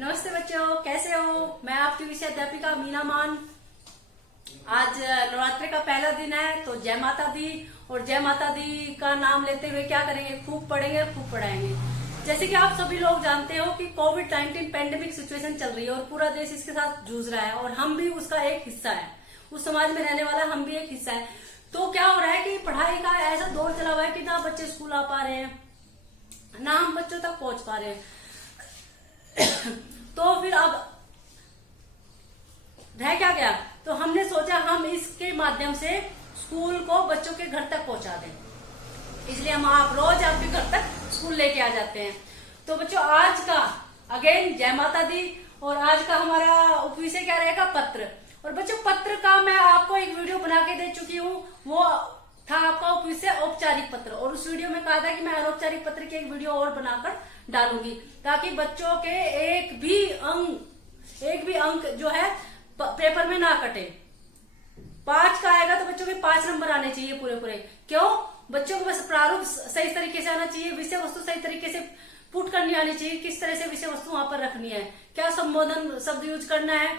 नमस्ते बच्चों, कैसे हो। मैं आपकी विषय अध्यापिका मीना मान। आज नवरात्रि का पहला दिन है, तो जय माता दी। और जय माता दी का नाम लेते हुए क्या करेंगे, खूब पढ़ेंगे, खूब पढ़ाएंगे। जैसे कि आप सभी लोग जानते हो कि कोविड-19 पैंडेमिक सिचुएशन चल रही है और पूरा देश इसके साथ जूझ रहा है और हम भी उसका एक हिस्सा है। उस समाज में रहने वाला हम भी एक हिस्सा है। तो क्या हो रहा है कि पढ़ाई का ऐसा दौर चला हुआ है कि ना बच्चे स्कूल आ पा रहे हैं, ना हम बच्चों तक पहुंच पा रहे हैं। तो फिर अब रह क्या गया, तो हमने सोचा हम इसके माध्यम से स्कूल को बच्चों के घर तक पहुंचा दें। इसलिए हम आप रोज आपके घर तक स्कूल लेके आ जाते हैं। तो बच्चों आज का अगेन जय माता दी। और आज का हमारा उपविषय क्या रहेगा, पत्र। और बच्चों पत्र का मैं आपको एक वीडियो बना के दे चुकी हूँ, वो था आपका उपविषय औपचारिक पत्र। और उस वीडियो में कहा था कि मैं अनौपचारिक पत्र की एक वीडियो और बनाकर डालूंगी, ताकि बच्चों के एक भी अंक जो है पेपर में ना कटे। 5 का आएगा तो बच्चों के 5 नंबर आने चाहिए पूरे। क्यों? बच्चों को बस प्रारूप सही तरीके से आना चाहिए, विषय वस्तु सही तरीके से पुट करनी आनी चाहिए, किस तरह से विषय वस्तु वहां पर रखनी है, क्या संबोधन शब्द यूज करना है,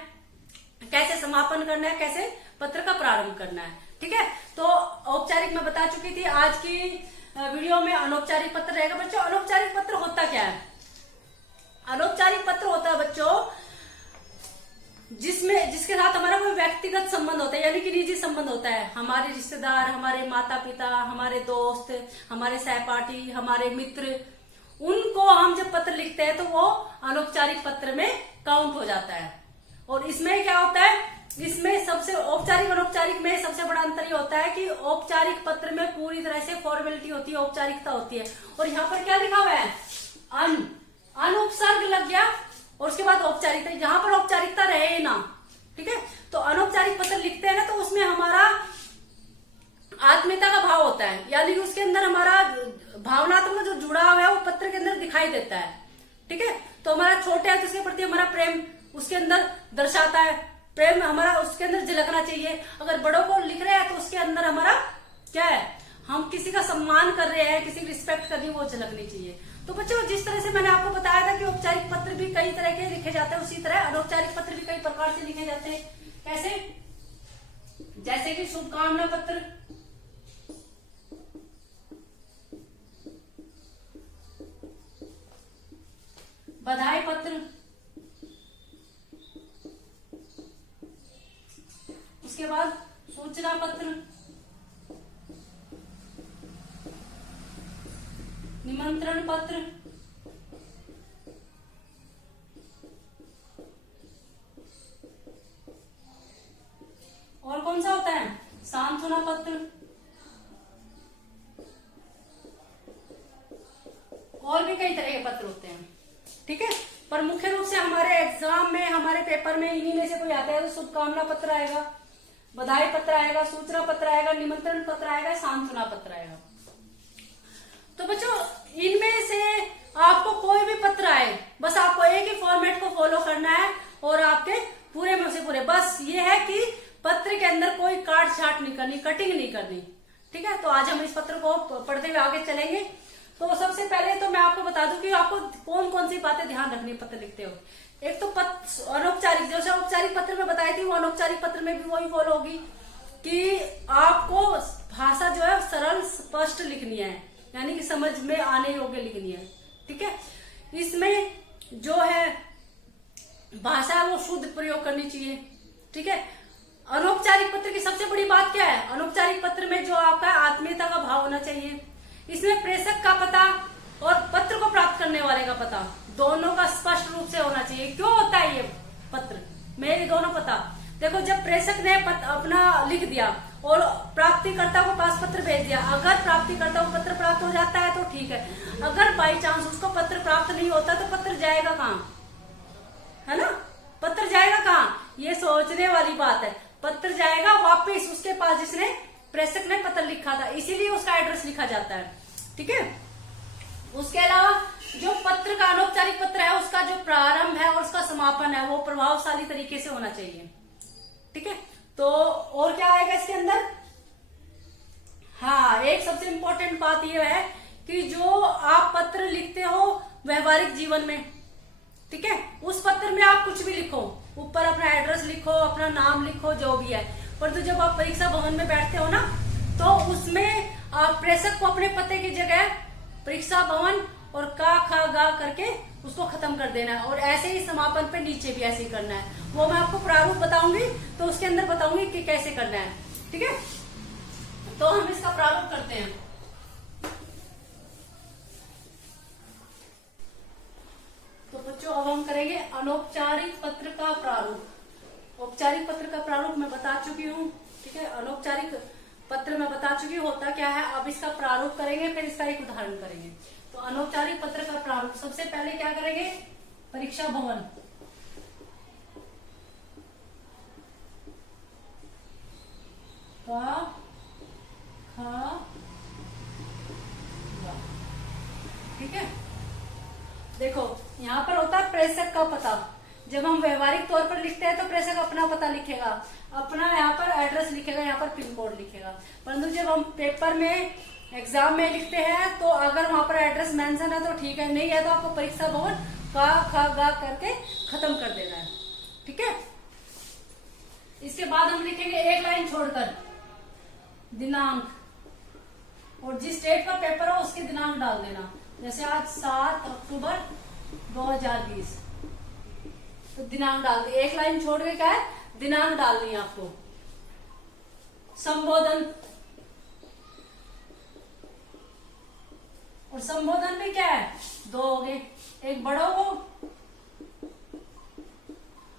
कैसे समापन करना है, कैसे पत्र का प्रारंभ करना है। ठीक है, तो औपचारिक मैं बता चुकी थी। आज की वीडियो में अनौपचारिक पत्र रहेगा। बच्चों अनौपचारिक पत्र होता क्या है? अनौपचारिक पत्र होता है बच्चों जिसके साथ हमारा कोई व्यक्तिगत संबंध होता है, यानी कि निजी संबंध होता है। हमारे रिश्तेदार, हमारे माता पिता, हमारे दोस्त, हमारे सहपाठी, हमारे मित्र, उनको हम जब पत्र लिखते हैं तो वो अनौपचारिक पत्र में काउंट हो जाता है। और इसमें क्या होता है, इसमें सबसे औपचारिक अनौपचारिक में सबसे बड़ा अंतर ये होता है कि औपचारिक पत्र में पूरी तरह से फॉर्मेलिटी होती है, औपचारिकता होती है। और यहाँ पर क्या लिखा हुआ है, अन उपसर्ग लग गया और उसके बाद औपचारिकता, जहां पर औपचारिकता रहे ना। ठीक है, तो अनौपचारिक पत्र लिखते हैं ना, तो उसमें हमारा आत्मीयता का भाव होता है, यानी कि उसके अंदर हमारा भावनात्मक जो जुड़ाव है वो पत्र के अंदर दिखाई देता है। ठीक है, तो हमारा छोटे है तो उसके प्रति हमारा प्रेम उसके अंदर दर्शाता है, प्रेम हमारा उसके अंदर झलकना चाहिए। अगर बड़ों को लिख रहे हैं तो उसके अंदर हमारा क्या है, हम किसी का सम्मान कर रहे हैं, किसी की रिस्पेक्ट कर रही है, वो झलकनी चाहिए। तो बच्चों जिस तरह से मैंने आपको बताया था कि औपचारिक पत्र भी कई तरह के लिखे जाते हैं, उसी तरह अनौपचारिक पत्र भी कई प्रकार से लिखे जाते हैं। कैसे? जैसे कि शुभकामना पत्र, बधाई पत्र, उसके बाद सूचना पत्र, निमंत्रण पत्र, और कौन सा होता है, सांत्वना पत्र, और भी कई तरह के पत्र होते हैं। ठीक है, पर मुख्य रूप से हमारे एग्जाम में, हमारे पेपर में इन्हीं में से कोई आता है तो शुभकामना पत्र आएगा, बधाई पत्र आएगा, सूचना पत्र आएगा, निमंत्रण पत्र आएगा, सांत्वना पत्र आएगा। तो बच्चों इनमें से आपको कोई भी पत्र आए, बस आपको एक ही फॉर्मेट को फॉलो करना है और आपके पूरे में से पूरे, बस ये है कि पत्र के अंदर कोई काट छाट नहीं करनी, कटिंग नहीं करनी। ठीक है, तो आज हम इस पत्र को पढ़ते हुए आगे चलेंगे। तो सबसे पहले तो मैं आपको बता दूं कि आपको कौन कौन सी बातें ध्यान रखनी पत्र लिखते हो। एक तो अनौपचारिक, जैसे औपचारिक पत्र में बताई थी, वो अनौपचारिक पत्र में भी वही फॉलो होगी कि आपको भाषा जो है सरल स्पष्ट लिखनी है, यानी कि समझ में आने योग्य लिखनी है। ठीक है, इसमें जो है भाषा है वो शुद्ध प्रयोग करनी चाहिए। ठीक है, अनौपचारिक पत्र की सबसे बड़ी बात क्या है, अनौपचारिक पत्र में जो आपका आत्मीयता का भाव होना चाहिए। इसमें प्रेषक का पता और पत्र को प्राप्त करने वाले का पता दोनों का स्पष्ट रूप से होना चाहिए। क्यों होता है ये पत्र में ये दोनों पता? देखो, जब प्रेषक ने अपना लिख दिया और प्राप्तिकर्ता को पास पत्र भेज दिया, अगर प्राप्तिकर्ता को पत्र प्राप्त हो जाता है तो ठीक है, अगर बाई चांस उसको पत्र प्राप्त नहीं होता तो पत्र जाएगा कहाँ, है ना? पत्र जाएगा कहाँ, ये सोचने वाली बात है। पत्र जाएगा वापिस उसके पास जिसने, प्रेषक ने पत्र लिखा था, इसीलिए उसका एड्रेस लिखा जाता है। ठीक है, उसके अलावा जो पत्र का अनौपचारिक पत्र है उसका जो प्रारंभ है और उसका समापन है वो प्रभावशाली तरीके से होना चाहिए। ठीक है, तो और क्या आएगा इसके अंदर, हाँ एक सबसे इम्पोर्टेंट बात यह है कि जो आप पत्र लिखते हो व्यवहारिक जीवन में, ठीक है। उस पत्र में आप कुछ भी लिखो, ऊपर अपना एड्रेस लिखो, अपना नाम लिखो, जो भी है। परंतु जब आप परीक्षा भवन में बैठते हो ना, तो उसमें आप प्रेषक को अपने पते की जगह परीक्षा भवन और का खा गा करके उसको खत्म कर देना है। और ऐसे ही समापन पे नीचे भी ऐसे ही करना है। वो मैं आपको प्रारूप बताऊंगी, तो उसके अंदर बताऊंगी कि कैसे करना है, ठीक है। तो हम इसका प्रारूप करते हैं। तो बच्चों अब हम करेंगे अनौपचारिक पत्र का प्रारूप। औपचारिक पत्र का प्रारूप मैं बता चुकी हूँ, ठीक है। अनौपचारिक पत्र में बता चुकी होता क्या है। अब इसका प्रारूप करेंगे, फिर इसका एक उदाहरण करेंगे। तो अनौपचारिक पत्र का प्रारूप, सबसे पहले क्या करेंगे, परीक्षा भवन, का खा, ठीक है। देखो यहाँ पर होता है प्रेषक का पता। जब हम व्यवहारिक तौर पर लिखते हैं तो प्रेषक अपना पता लिखेगा, अपना यहाँ पर एड्रेस लिखेगा, यहाँ पर पिन कोड लिखेगा। परंतु जब हम पेपर में एग्जाम में लिखते हैं तो अगर वहां पर एड्रेस मेंशन है तो ठीक है, नहीं है तो आपको परीक्षा भवन का खा गा करके खत्म कर देना है, ठीक है। इसके बाद हम लिखेंगे एक लाइन छोड़कर दिनांक, और जिस डेट का पेपर हो उसके दिनांक डाल देना। जैसे आज 7 अक्टूबर 2020, तो दिनांक डाल दी। एक लाइन छोड़ के क्या है, दिनांक डालनी है आपको। संबोधन, और संबोधन में क्या है, 2 हो गए, एक बड़ों को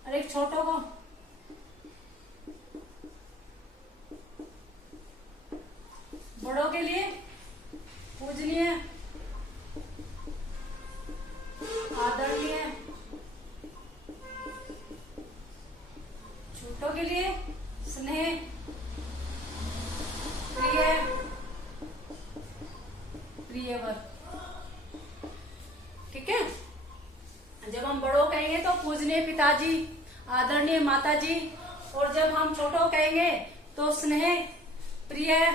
और एक छोटों को। बड़ों के लिए पूजनीय, आदरणीय, छोटों के लिए स्नेह, प्रिय, प्रियवर, ठीक है। जब हम बड़ों कहेंगे तो पूजनीय पिताजी, आदरणीय माताजी, और जब हम छोटों कहेंगे तो स्नेह, प्रिय,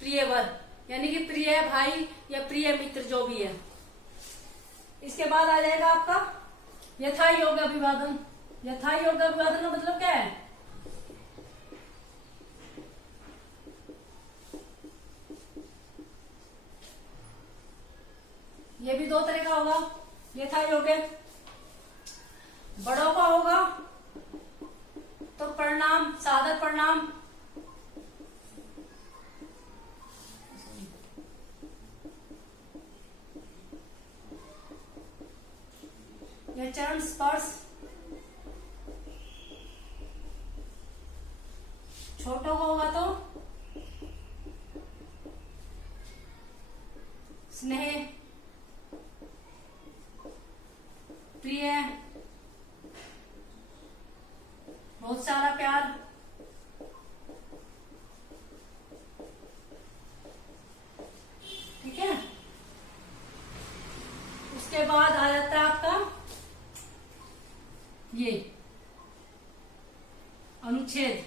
प्रियवर, यानी कि प्रिय भाई या प्रिय मित्र जो भी है। इसके बाद आ जाएगा आपका यथा योग्य अभिवादन। यथा योग्य अभिवादन का मतलब क्या है, ये भी 2 तरह का होगा। यथा योग्य बड़ों का होगा तो प्रणाम, सादर प्रणाम, या चरण स्पर्श। छोटों को होगा तो स्नेह, प्रिय, बहुत सारा प्यार, ठीक है। उसके बाद आ जाता है आपका ये अनुच्छेद।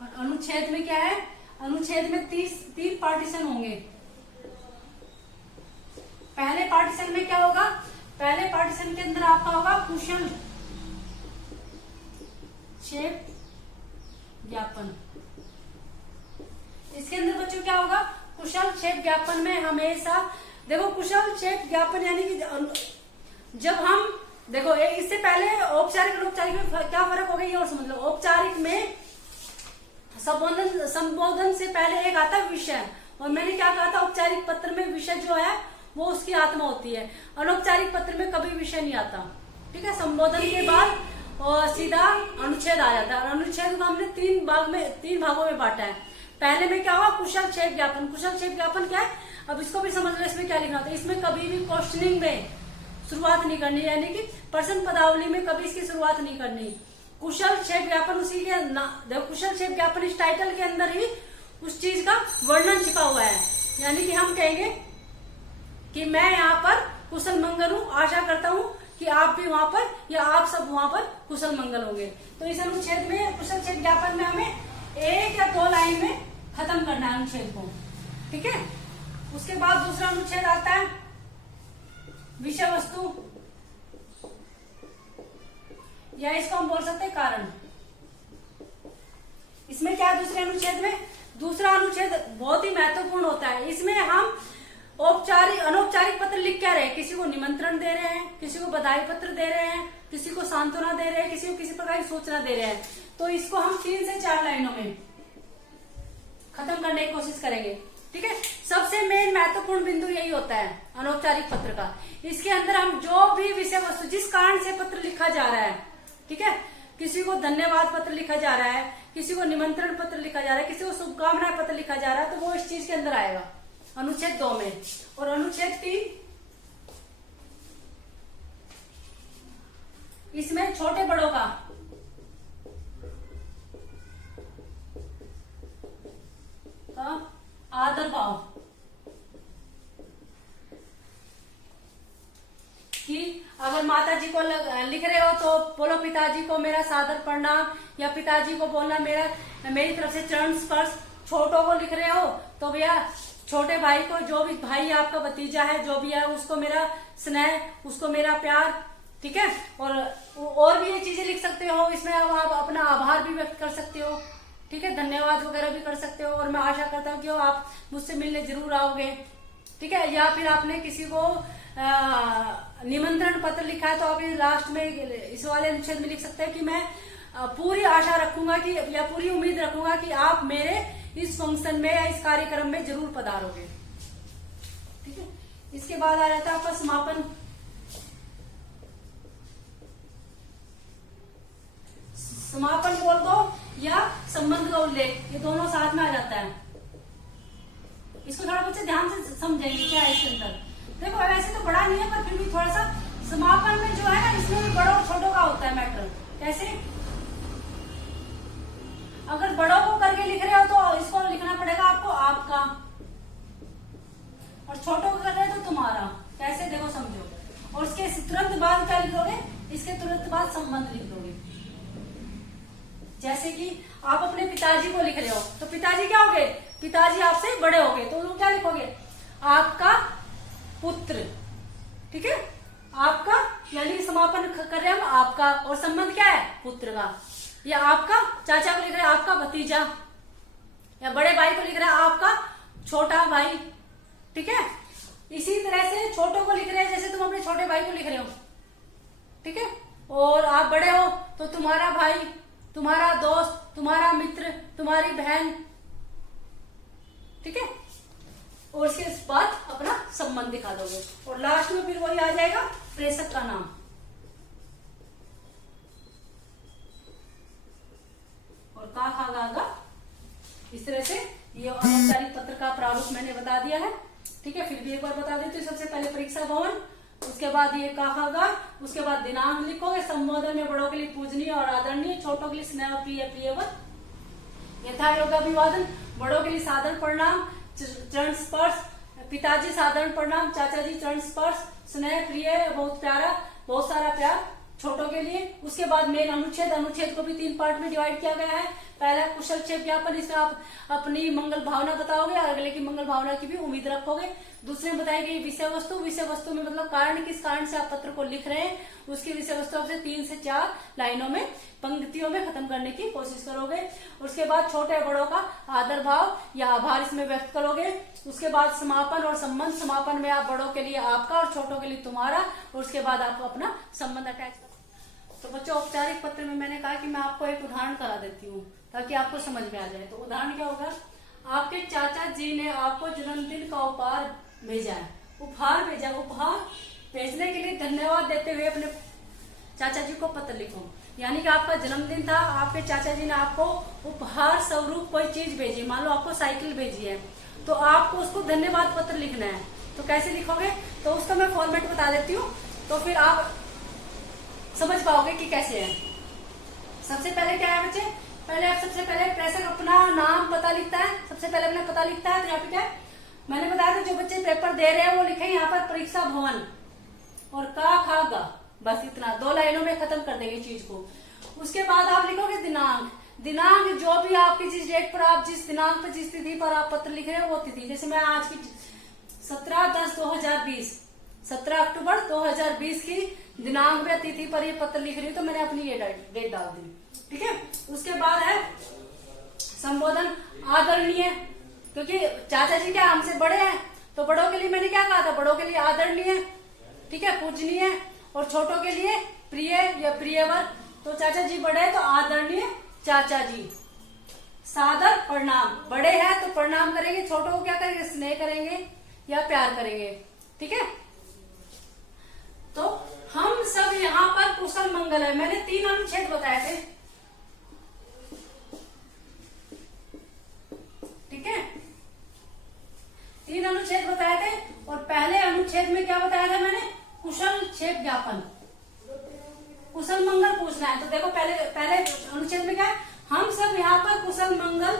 और अनुच्छेद में क्या है, अनुच्छेद में 3 पार्टीशन होंगे। पहले पार्टीशन में क्या होगा, पहले पार्टीशन के अंदर आपका होगा कुशल क्षेप ज्ञापन। इसके अंदर बच्चों क्या होगा, कुशल क्षेप ज्ञापन में हमेशा देखो, कुशल क्षेप ज्ञापन यानी कि जब हम देखो इससे पहले औपचारिक और अनौपचारिक में क्या फर्क हो गया ये और समझ लो। औपचारिक में संबोधन से पहले एक आता है विषय, और मैंने क्या कहा था, औपचारिक पत्र में विषय जो है वो उसकी आत्मा होती है। अनौपचारिक पत्र में कभी विषय नहीं आता, ठीक है। संबोधन के बाद और सीधा अनुच्छेद आ जाता है। अनुच्छेद को हमने 3 भागों में बांटा है। पहले में क्या हुआ, कुशल क्षेप ज्ञापन। कुशल क्षेप ज्ञापन क्या है, अब इसको भी समझ लो, इसमें क्या लिखना था। इसमें कभी भी क्वेश्चनिंग में शुरुआत नहीं करनी, यानी कि प्रश्न पदावली में कभी इसकी शुरुआत नहीं करनी। कुशल क्षेप ज्ञापन उसी के देखो, कुशल क्षेप ज्ञापन इस टाइटल के अंदर ही उस चीज का वर्णन छिपा हुआ है। यानी कि हम कहेंगे कि मैं यहाँ पर कुशल मंगल हूँ, आशा करता हूँ कि आप भी वहां पर या आप सब वहां पर कुशल मंगल होंगे। तो इस अनुच्छेद में, कुशल क्षेप ज्ञापन में हमें 1 या 2 लाइन में खत्म करना है अनुच्छेद को, ठीक है। उसके बाद दूसरा अनुच्छेद आता है विषय वस्तु। या इसको हम बोल सकते हैं कारण। इसमें क्या है दूसरे अनुच्छेद में? दूसरा अनुच्छेद बहुत ही महत्वपूर्ण होता है। इसमें हम औपचारिक अनौपचारिक पत्र लिख क्या रहे हैं? किसी को निमंत्रण दे रहे हैं, किसी को बधाई पत्र दे रहे हैं, किसी को सांत्वना दे रहे हैं, किसी को किसी प्रकार की सूचना दे रहे हैं। तो इसको हम 3 से 4 लाइनों में खत्म करने की कोशिश करेंगे। ठीक है, सबसे मेन महत्वपूर्ण बिंदु यही होता है अनौपचारिक पत्र का। इसके अंदर हम जो भी विषय वस्तु जिस कारण से पत्र लिखा जा रहा है, ठीक है, किसी को धन्यवाद पत्र लिखा जा रहा है, किसी को निमंत्रण पत्र लिखा जा रहा है, किसी को शुभकामना पत्र लिखा जा रहा है, तो वो इस चीज के अंदर आएगा अनुच्छेद 2 में। और अनुच्छेद 3 इसमें छोटे बड़ों का आदर भाव, कि अगर माता जी को लिख रहे हो तो बोलो पिताजी को मेरा सादर प्रणाम, या पिताजी को बोलना मेरी तरफ से चरण स्पर्श। छोटों को लिख रहे हो तो भैया छोटे भाई को, जो भी भाई आपका भतीजा है जो भी है, उसको मेरा स्नेह, उसको मेरा प्यार। ठीक है, और भी ये चीजें लिख सकते हो। इसमें आप अपना आभार भी व्यक्त कर सकते हो। ठीक है, धन्यवाद वगैरह भी कर सकते हो। और मैं आशा करता हूँ कि आप मुझसे मिलने जरूर आओगे। ठीक है, या फिर आपने किसी को निमंत्रण पत्र लिखा है तो आप लास्ट में इस वाले अनुच्छेद में लिख सकते हैं कि मैं पूरी आशा रखूंगा कि, या पूरी उम्मीद रखूंगा कि आप मेरे इस फंक्शन में या इस कार्यक्रम में जरूर पधारोगे। ठीक है, इसके बाद आ जाता है आपका समापन। समापन बोल दो या संबंध का उल्लेख, ये दोनों साथ में आ जाता है। इसको थोड़ा बच्चे ध्यान से समझेंगे क्या है इसके अंदर। देखो वैसे तो बड़ा नहीं है, पर फिर भी थोड़ा सा समापन में जो है ना, इसमें भी बड़ों छोटों का होता है मैटर। कैसे? अगर बड़ों को करके लिख रहे हो तो इसको लिखना पड़ेगा आपको आपका, और छोटों को कर रहे हो तो तुम्हारा। कैसे? देखो समझो। और इसके तुरंत बाद क्या लिख दोगे? इसके तुरंत बाद संबंध लिख दोगे। जैसे कि आप अपने पिताजी को लिख रहे हो तो पिताजी क्या हो गए? पिताजी आपसे बड़े हो गए, तो तुम क्या लिखोगे? आपका पुत्र। ठीक है, आपका, यानी समापन कर रहे हैं हम आपका, और संबंध क्या है? पुत्र का। या आपका चाचा को लिख रहे हैं आपका भतीजा, या बड़े भाई को लिख रहे हैं आपका छोटा भाई। ठीक है, इसी तरह से छोटों को लिख रहे हैं जैसे तुम अपने छोटे भाई को लिख रहे हो। ठीक है, और आप बड़े हो तो तुम्हारा भाई, तुम्हारा दोस्त, तुम्हारा मित्र, तुम्हारी बहन। ठीक है, और इसके बाद अपना संबंध दिखा दोगे, और लास्ट में फिर वही आ जाएगा प्रेषक का नाम। और का खा गा गा, इस तरह से ये अनौपचारिक पत्र का प्रारूप मैंने बता दिया है। ठीक है, फिर भी एक बार बता देती हूँ। सबसे पहले परीक्षा भवन, उसके बाद ये का खा गा, उसके बाद दिनांक लिखोगे। संबोधन में बड़ों के लिए पूजनीय और आदरणीय, छोटों के लिए स्नेह प्रिय प्रियवत। यथा योग्य अभिवादन, बड़ों के लिए साधारण प्रणाम, चरण स्पर्श, पिताजी साधारण प्रणाम, चाचा जी चरण स्पर्श, स्नेह प्रिय बहुत प्यारा, बहुत सारा प्यार छोटों के लिए। उसके बाद मेन अनुच्छेद, अनुच्छेद को भी 3 पार्ट में डिवाइड किया गया है। पहला कुशल क्षेप ज्ञापन, इसमें आप अपनी मंगल भावना बताओगे, अगले की मंगल भावना की भी उम्मीद रखोगे। दूसरे में बताई गई विषय वस्तु, विषय वस्तु में मतलब कारण, किस कारण से आप पत्र को लिख रहे हैं, उसकी विषय वस्तु आपसे 3 से 4 लाइनों में, पंक्तियों में खत्म करने की कोशिश करोगे। उसके बाद छोटे बड़ों का आदर भाव या आभार इसमें व्यक्त करोगे। उसके बाद समापन और संबंध, समापन में आप बड़ों के लिए आपका और छोटों के लिए तुम्हारा, और उसके बाद आप अपना संबंध अटैच करो। तो बच्चों, औपचारिक पत्र में मैंने कहा कि मैं आपको एक उदाहरण करा देती हूँ ताकि आपको समझ में आ जाए। तो उदाहरण क्या होगा? आपके चाचा जी ने आपको जन्मदिन का उपहार भेजा है, उपहार भेजा। उपहार भेजने के लिए धन्यवाद देते हुए अपने चाचा जी को पत्र लिखो। यानी कि आपका जन्मदिन था, आपके चाचा जी ने आपको उपहार स्वरूप कोई चीज भेजी, मान लो आपको साइकिल भेजी है, तो आपको उसको धन्यवाद पत्र लिखना है। तो कैसे लिखोगे? तो उसका मैं फॉर्मेट बता देती हूँ, तो फिर आप समझ पाओगे कि कैसे है। सबसे पहले क्या है बच्चे? सबसे पहले प्रेषक अपना नाम पता लिखता है, सबसे पहले अपना पता लिखता है। तो यहाँ पे क्या है? मैंने बताया था जो बच्चे पेपर दे रहे हैं वो लिखे यहाँ पर परीक्षा भवन और का खा गा, बस इतना, 2 लाइनों में खत्म कर देंगे चीज को। उसके बाद आप लिखोगे दिनांक। दिनांक जो भी आपकी जिस डेट पर, आप जिस दिनांक पर, जिस तिथि पर आप पत्र लिख रहे हो वो तिथि। जैसे मैं आज की 17/10/2020, 17 अक्टूबर 2020 की दिनांक में तिथि पर ये पत्र लिख रही हूँ, तो मैंने अपनी ये डेट डाल दी। ठीक है, उसके बाद है संबोधन आदरणीय, क्योंकि चाचा जी क्या हमसे बड़े हैं, तो बड़ों के लिए मैंने क्या कहा था, बड़ों के लिए आदरणीय, ठीक है, पूजनीय, और छोटों के लिए प्रिय या प्रियवर। तो चाचा जी बड़े हैं तो आदरणीय चाचा जी। सादर प्रणाम, बड़े हैं तो प्रणाम करेंगे, छोटों को क्या करेंगे, स्नेह करेंगे या प्यार करेंगे। ठीक है, तो हम सब यहाँ पर कुशल मंगल है। मैंने 3 अनुच्छेद बताए थे। ठीक है, 3 अनुच्छेद बताए थे, और पहले अनुच्छेद में क्या बताया था मैंने, कुशल क्षेप ज्ञापन, कुशल मंगल पूछना है। तो देखो पहले अनुच्छेद में क्या है, हम सब यहाँ पर कुशल मंगल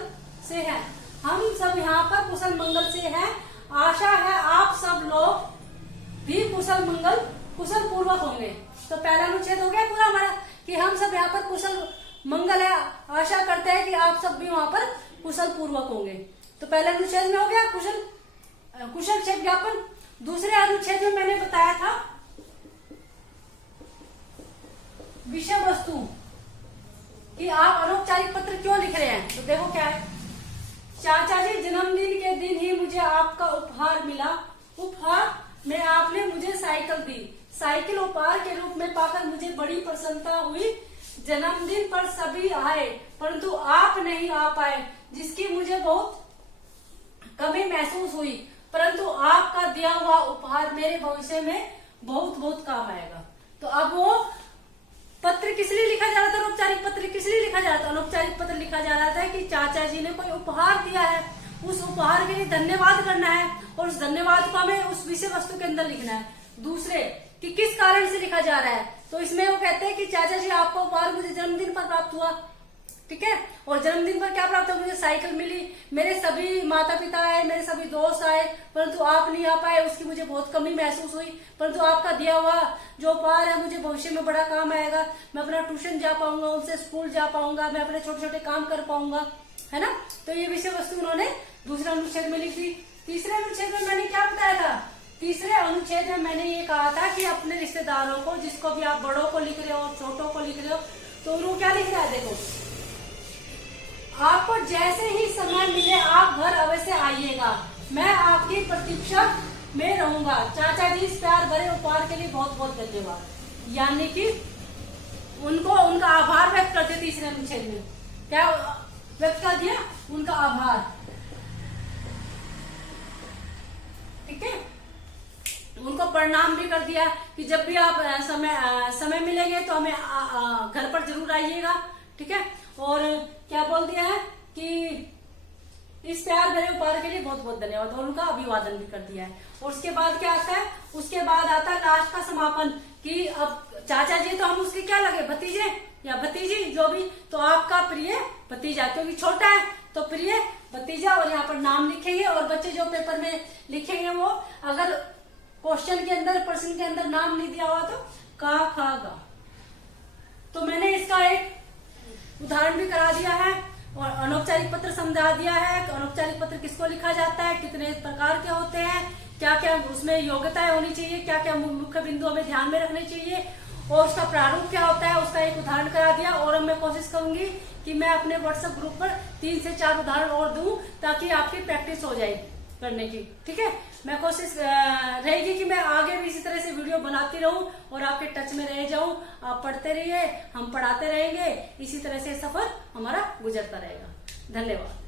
से हैं, हम सब यहाँ पर कुशल मंगल से हैं। आशा है आप सब लोग भी कुशल कुशल पूर्वक होंगे। तो पहला अनुच्छेद हो गया पूरा हमारा कि हम सब यहाँ पर कुशल मंगल है, आशा करते हैं कि आप सब भी वहां पर कुशल पूर्वक होंगे। तो पहले अनुच्छेद में हो गया कुशल क्षेप ज्ञापन। दूसरे अनुच्छेद में मैंने बताया था विषय वस्तु, कि आप अनौपचारिक पत्र क्यों लिख रहे हैं। तो देखो क्या है, चाचा जी जन्मदिन के दिन ही मुझे आपका उपहार मिला, उपहार में आपने मुझे साइकिल दी, साइकिल उपहार के रूप में पाकर मुझे बड़ी प्रसन्नता हुई। जन्मदिन पर सभी आए परंतु आप नहीं आ पाए, जिसकी मुझे बहुत कमी महसूस हुई, परंतु आपका दिया हुआ उपहार मेरे भविष्य में बहुत बहुत काम आएगा। तो अब वो पत्र किस लिए लिखा जा रहा था, अनौपचारिक पत्र किस लिए लिखा जा रहा था, अनौपचारिक पत्र लिखा जा रहा था कि चाचा जी ने कोई उपहार दिया है, उस उपहार के लिए धन्यवाद करना है, और उस धन्यवाद को हमें उस विषय वस्तु के अंदर लिखना है। दूसरे कि किस कारण से लिखा जा रहा है, तो इसमें वो कहते हैं कि चाचा जी आपका उपहार मुझे जन्मदिन पर प्राप्त हुआ। ठीक है, और जन्मदिन पर क्या प्राप्त हुआ, मुझे साइकिल मिली, मेरे सभी माता पिता आए, मेरे सभी दोस्त आए, परंतु आप नहीं आ पाए, उसकी मुझे बहुत कमी महसूस हुई, परंतु आपका दिया हुआ जो उपहार है मुझे भविष्य में बड़ा काम आएगा। मैं अपना ट्यूशन जा पाऊंगा, उनसे स्कूल जा पाऊंगा, मैं अपने छोटे छोटे काम कर पाऊंगा, है ना। तो ये विषय वस्तु उन्होंने दूसरे अनुच्छेद में लिख दी। तीसरे अनुच्छेद में मैंने क्या बताया था, तीसरे अनुच्छेद में मैंने ये कहा था कि अपने रिश्तेदारों को, जिसको भी आप बड़ों को लिख रहे हो, छोटों को लिख रहे हो, तो उनको क्या लिख रहा है, देखो आपको जैसे ही समय मिले आप घर अवश्य आइएगा, मैं आपकी प्रतीक्षा में रहूंगा। चाचा जी इस प्यार भरे उपहार के लिए बहुत बहुत धन्यवाद। यानी कि उनको उनका आभार व्यक्त करते। तीसरे अनुच्छेद में क्या व्यक्त कर दिया, उनका आभार। ठीक है, उनको प्रणाम भी कर दिया कि जब भी आप समय मिलेंगे तो हमें घर पर जरूर आइएगा। ठीक है, और क्या बोल दिया है कि इस प्यार भरे उपहार के लिए बहुत बहुत धन्यवाद, और उनका अभिवादन भी कर दिया है। और उसके बाद क्या आता है, उसके बाद आता है लास्ट का समापन कि अब चाचा जी तो हम उसके क्या लगे, भतीजे या भतीजी जो भी, तो आपका प्रिय भतीजा, क्योंकि छोटा है तो प्रिय भतीजा, और यहाँ पर नाम लिखेंगे। और बच्चे जो पेपर में लिखेंगे वो अगर क्वेश्चन के अंदर, प्रश्न के अंदर नाम नहीं दिया हुआ तो का खा गा। तो मैंने इसका एक उदाहरण भी करा दिया है, और अनौपचारिक पत्र समझा दिया है। अनौपचारिक पत्र किसको लिखा जाता है, कितने प्रकार के होते हैं, क्या क्या उसमें योग्यताएं होनी चाहिए, क्या क्या मुख्य बिंदु हमें ध्यान में रखने चाहिए, और उसका प्रारूप क्या होता है, उसका एक उदाहरण करा दिया। और अब मैं कोशिश करूंगी कि मैं अपने व्हाट्सएप ग्रुप पर 3 से 4 उदाहरण और दूं, ताकि आपकी प्रैक्टिस हो जाए करने की। ठीक है, मैं कोशिश रहेगी कि मैं आगे भी इसी तरह से वीडियो बनाती रहूं और आपके टच में रह जाऊं। आप पढ़ते रहिए, हम पढ़ाते रहेंगे, इसी तरह से सफर हमारा गुजरता रहेगा। धन्यवाद।